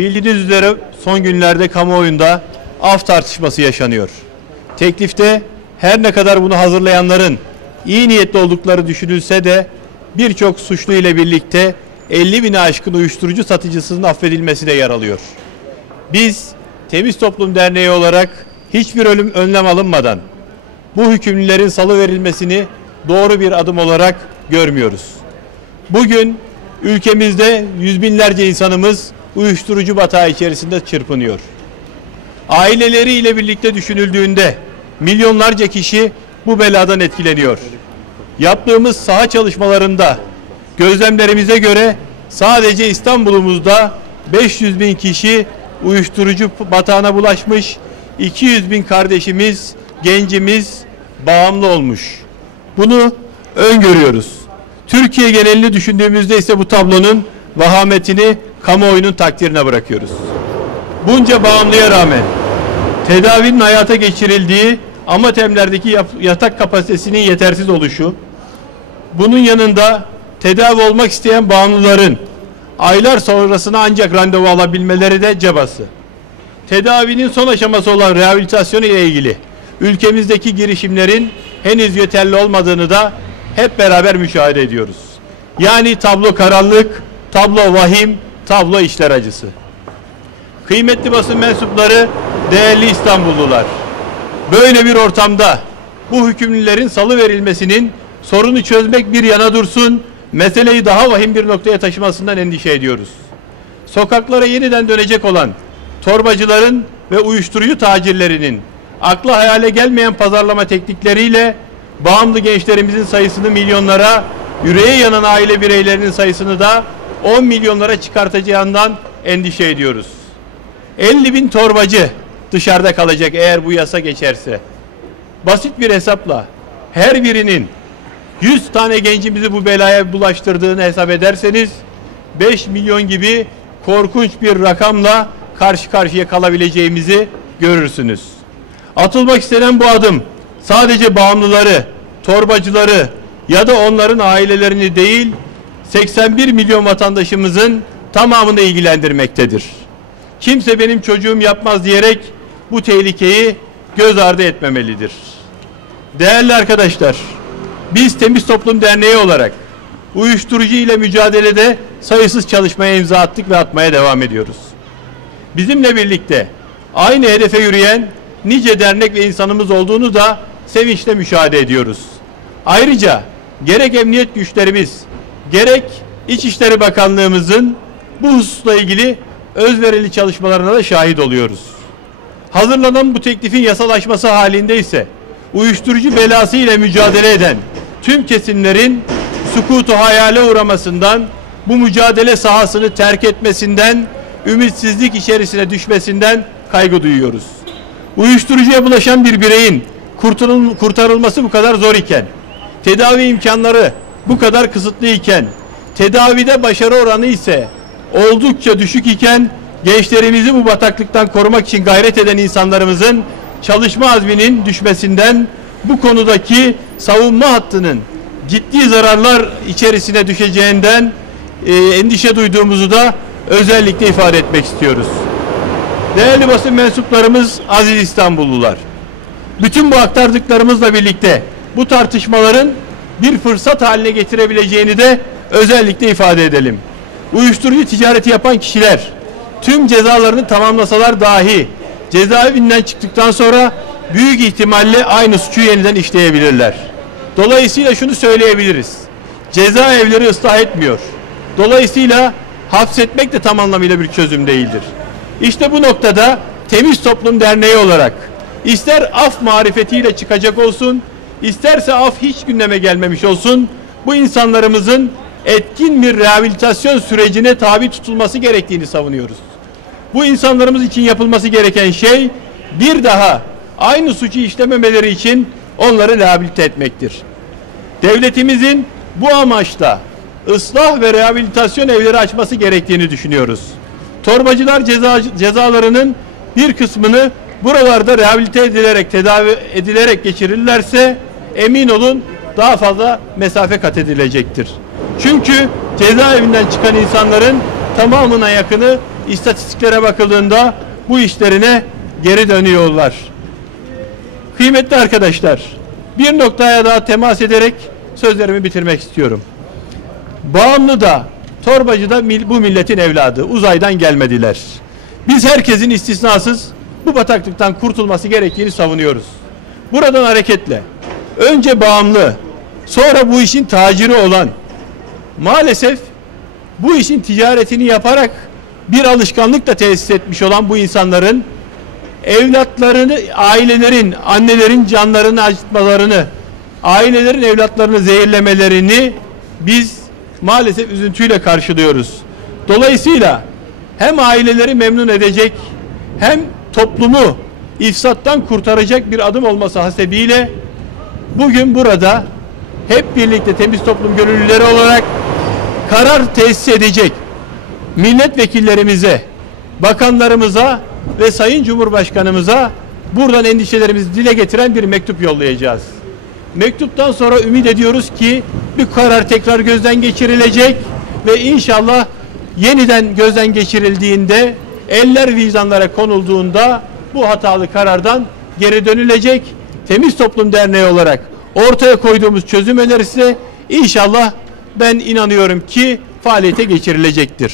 Bildiğiniz üzere son günlerde kamuoyunda af tartışması yaşanıyor. Teklifte her ne kadar bunu hazırlayanların iyi niyetli oldukları düşünülse de birçok suçlu ile birlikte 50.000'e aşkın uyuşturucu satıcısının affedilmesi de yer alıyor. Biz Temiz Toplum Derneği olarak hiçbir önlem alınmadan bu hükümlülerin salıverilmesini doğru bir adım olarak görmüyoruz. Bugün ülkemizde yüz binlerce insanımız uyuşturucu batağı içerisinde çırpınıyor. Aileleriyle birlikte düşünüldüğünde milyonlarca kişi bu beladan etkileniyor. Yaptığımız saha çalışmalarında gözlemlerimize göre sadece İstanbul'umuzda 500.000 kişi uyuşturucu batağına bulaşmış, 200.000 kardeşimiz, gencimiz bağımlı olmuş. Bunu öngörüyoruz. Türkiye genelini düşündüğümüzde ise bu tablonun vahametini kamuoyunun takdirine bırakıyoruz. Bunca bağımlıya rağmen tedavinin hayata geçirildiği ama temlerdeki yatak kapasitesinin yetersiz oluşu, bunun yanında tedavi olmak isteyen bağımlıların aylar sonrasına ancak randevu alabilmeleri de cabası. Tedavinin son aşaması olan rehabilitasyon ile ilgili ülkemizdeki girişimlerin henüz yeterli olmadığını da hep beraber müşahede ediyoruz. Yani tablo karanlık, tablo vahim, tablo işler acısı. Kıymetli basın mensupları, değerli İstanbullular, böyle bir ortamda bu hükümlülerin salıverilmesinin sorunu çözmek bir yana dursun, meseleyi daha vahim bir noktaya taşımasından endişe ediyoruz. Sokaklara yeniden dönecek olan torbacıların ve uyuşturucu tacirlerinin akla hayale gelmeyen pazarlama teknikleriyle bağımlı gençlerimizin sayısını milyonlara, yüreğe yanan aile bireylerinin sayısını da 10 milyonlara çıkartacağından endişe ediyoruz. 50.000 torbacı dışarıda kalacak eğer bu yasa geçerse. Basit bir hesapla her birinin 100 tane gencimizi bu belaya bulaştırdığını hesap ederseniz 5 milyon gibi korkunç bir rakamla karşı karşıya kalabileceğimizi görürsünüz. Atılmak istenen bu adım sadece bağımlıları, torbacıları ya da onların ailelerini değil 81 milyon vatandaşımızın tamamını ilgilendirmektedir. Kimse benim çocuğum yapmaz diyerek bu tehlikeyi göz ardı etmemelidir. Değerli arkadaşlar, biz Temiz Toplum Derneği olarak uyuşturucu ile mücadelede sayısız çalışmaya imza attık ve atmaya devam ediyoruz. Bizimle birlikte aynı hedefe yürüyen nice dernek ve insanımız olduğunu da sevinçle müşahede ediyoruz. Ayrıca gerek emniyet güçlerimiz, gerek İçişleri Bakanlığımızın bu hususla ilgili özverili çalışmalarına da şahit oluyoruz. Hazırlanan bu teklifin yasalaşması halinde ise uyuşturucu belası ile mücadele eden tüm kesimlerin sükutu hayale uğramasından, bu mücadele sahasını terk etmesinden, ümitsizlik içerisine düşmesinden kaygı duyuyoruz. Uyuşturucuya bulaşan bir bireyin kurtarılması bu kadar zor iken, tedavi imkanları bu kadar kısıtlı iken, tedavide başarı oranı ise oldukça düşük iken, gençlerimizi bu bataklıktan korumak için gayret eden insanlarımızın çalışma azminin düşmesinden, bu konudaki savunma hattının ciddi zararlar içerisine düşeceğinden endişe duyduğumuzu da özellikle ifade etmek istiyoruz. Değerli basın mensuplarımız, aziz İstanbullular, bütün bu aktardıklarımızla birlikte bu tartışmaların bir fırsat haline getirebileceğini de özellikle ifade edelim. Uyuşturucu ticareti yapan kişiler tüm cezalarını tamamlasalar dahi cezaevinden çıktıktan sonra büyük ihtimalle aynı suçu yeniden işleyebilirler. Dolayısıyla şunu söyleyebiliriz: cezaevleri ıslah etmiyor. Dolayısıyla hapsetmek de tam anlamıyla bir çözüm değildir. İşte bu noktada Temiz Toplum Derneği olarak ister af marifetiyle çıkacak olsun, isterse af hiç gündeme gelmemiş olsun, bu insanlarımızın etkin bir rehabilitasyon sürecine tabi tutulması gerektiğini savunuyoruz. Bu insanlarımız için yapılması gereken şey bir daha aynı suçu işlememeleri için onları rehabilite etmektir. Devletimizin bu amaçla ıslah ve rehabilitasyon evleri açması gerektiğini düşünüyoruz. Torbacılar cezalarının bir kısmını buralarda rehabilite edilerek, tedavi edilerek geçirirlerse emin olun daha fazla mesafe kat edilecektir. Çünkü cezaevinden çıkan insanların tamamına yakını istatistiklere bakıldığında bu işlerine geri dönüyorlar. Kıymetli arkadaşlar, bir noktaya daha temas ederek sözlerimi bitirmek istiyorum. Bağımlı da, torbacı da bu milletin evladı. Uzaydan gelmediler. Biz herkesin istisnasız bu bataklıktan kurtulması gerektiğini savunuyoruz. Buradan hareketle önce bağımlı, sonra bu işin taciri olan, maalesef bu işin ticaretini yaparak bir alışkanlıkla tesis etmiş olan bu insanların evlatlarını, ailelerin, annelerin canlarını acıtmalarını, ailelerin evlatlarını zehirlemelerini biz maalesef üzüntüyle karşılıyoruz. Dolayısıyla hem aileleri memnun edecek hem toplumu ifsattan kurtaracak bir adım olması hasebiyle bugün burada hep birlikte temiz toplum gönüllüleri olarak karar tesis edecek milletvekillerimize, bakanlarımıza ve Sayın Cumhurbaşkanımıza buradan endişelerimizi dile getiren bir mektup yollayacağız. Mektuptan sonra ümit ediyoruz ki bir karar tekrar gözden geçirilecek ve inşallah yeniden gözden geçirildiğinde, eller vicdanlara konulduğunda bu hatalı karardan geri dönülecek. Temiz Toplum Derneği olarak ortaya koyduğumuz çözüm önerisi inşallah ben inanıyorum ki faaliyete geçirilecektir.